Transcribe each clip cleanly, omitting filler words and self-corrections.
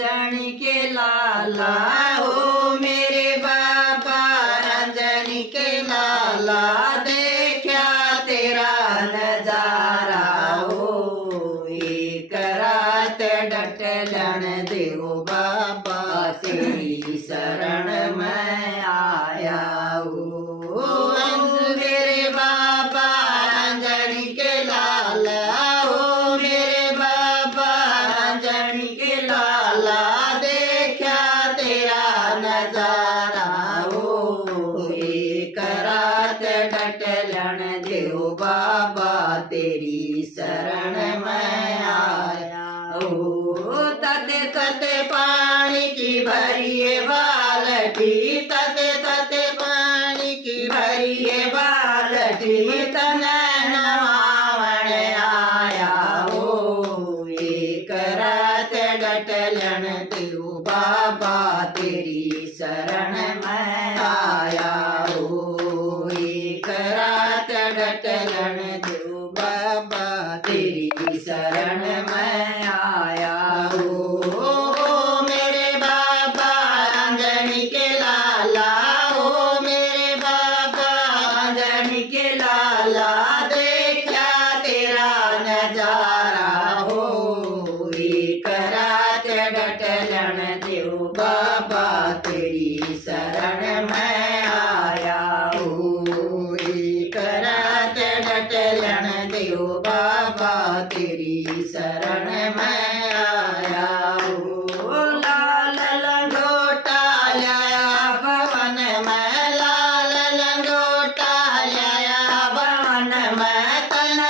रांझणी के लाला हो मेरे बाबा रांझणी के लाला देखा तेरा नजारा हो एक रात डटलन देव बाबा तेरी शरण में आया हो मेरे बाबा रांझणी के लाला हो मेरे बाबा रांझणी के लाला देखा तेरा नजारा हो एक रात डटलन देव बाबा तेरी शरण में आया हो तते तते पानी की भरिए बाल्टी तते तते पानी की भरिए बाल्टी तने नवावण आया हो एक रात डटलन देव बाबा तेरी शरण में आया हो एक रात डटलन देव बाबा तेरी शरण में आया हो मेरे बाबा रांझणी के लाला हो मेरे बाबा रांझणी के लाला देखा तेरा नजारा हो एक रात डटलन देव बाबा तेरी शरण में आया हो एक रात डटलन देव बाबा तेरी शरण में आया हो लाल लंगोटा लाया भवन में लाल लंगोटा लाया भवन में तन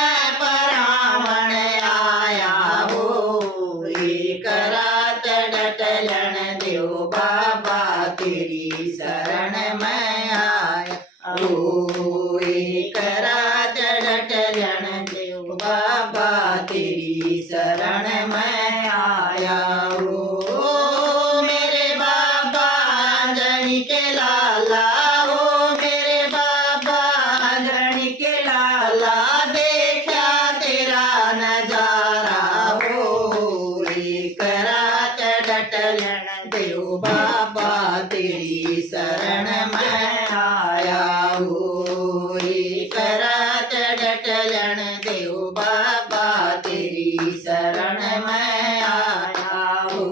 परावण आया हो एक रात डटलन देव बाबा तेरी शरण में आया हो एक रात डटलन देव बाबा तेरी शरण में आया हो मेरे बाबा रांझणी के लाला हो मेरे बाबा रांझणी के लाला देखा तेरा नजारा हो एक रात डटलन देव बाबा तेरी शरण में आया हो एक रात डटलन देव बाबा तेरी शरण में आया हो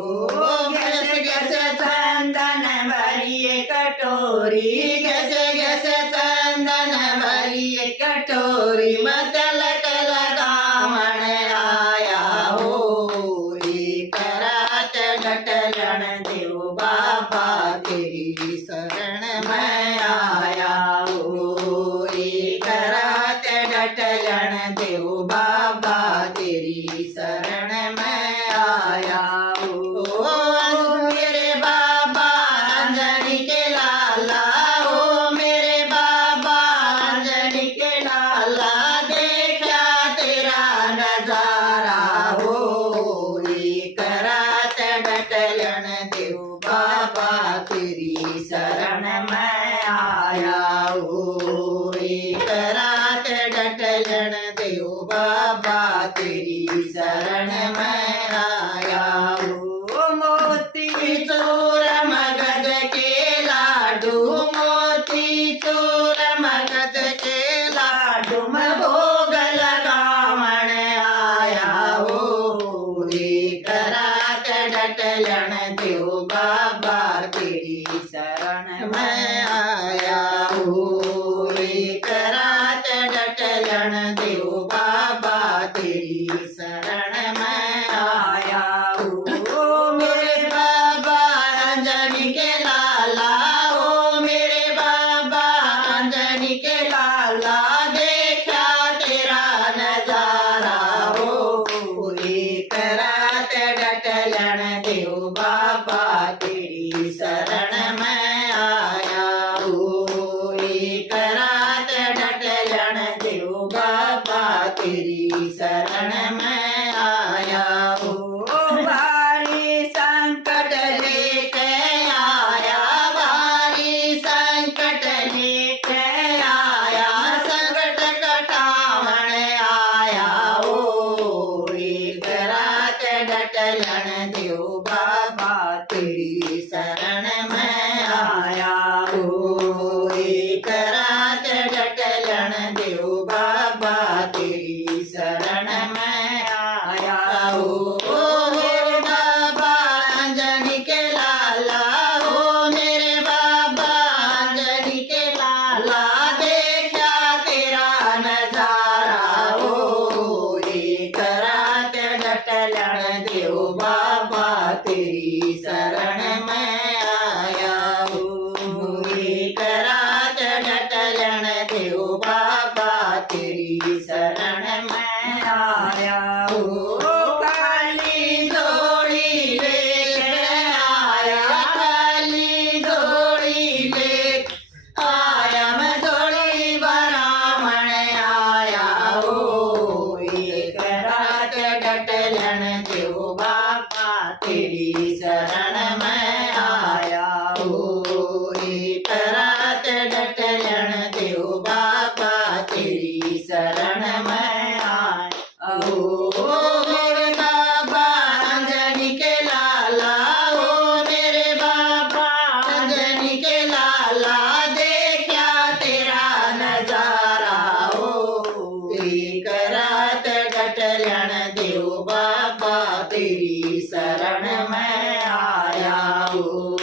घस घस चंदन भरिए कटोरी घस घस चंदन भरिए कटोरी मतलक लगावण आया हो एक रात डटलन देव बाबा तेरी शरण में आया हो एक रात डटलन देव बाबा तेरी शरण में आया हो मेरे बाबा रांझणी के लाला हो मेरे बाबा रांझणी के लाला देखा तेरा नजारा हो एक रात डटलन देव बाबा तेरी शरण में आया हो एक रात डटलन देव बाबा तेरी शरण में आया हो मोती चूर मगध के लाडू मोती चूर मगध के लाडू में भोग लगावण आया हो एक रात डटलन देव बाबा तेरी शरण में आया हो एक रात डटलन देव बाबा तेरी शरण में आया हो मेरे बाबा रांझणी के लाला हो मेरे बाबा रांझणी के लाला देखा तेरा नजारा हो एक रात डटलन देव बाबा तेरी शरण में आया हो एक रात डटलन देव बाबा तेरी शरण में आया हो भारी संकट लेके आया भारी संकट लेके आया संकट कटावण आया हो एक रात डटलन देव बाबा बाबा तेरी शरण में आया हो। एक रात डटलन देव बाबा तेरी शरण में आया हो। मेरे बाबा अंजनी के लाला हो, मेरे बाबा अंजनी के लाला देखा तेरा नजारा हो। एक रात डटलन देव बाबा तेरी शरण में आया हो। एक रात डटलन देव बाबा तेरी शरण में आया हो। काली जोड़ी लेके आया, काली जोड़ी ले आया, मैं जोड़ी ब्राह्मण आया हो। एक रात डटलन देव बाबा तेरी शरण में आया हो। एक रात डटलन देव बाबा तेरी शरण में आया हो। मेरे बाबा अंजनी के लाला हो, मेरे बाबा अंजनी के लाला देखा तेरा नजारा हो। एक रात डटलन देव बाबा तेरी शरण में आया हो।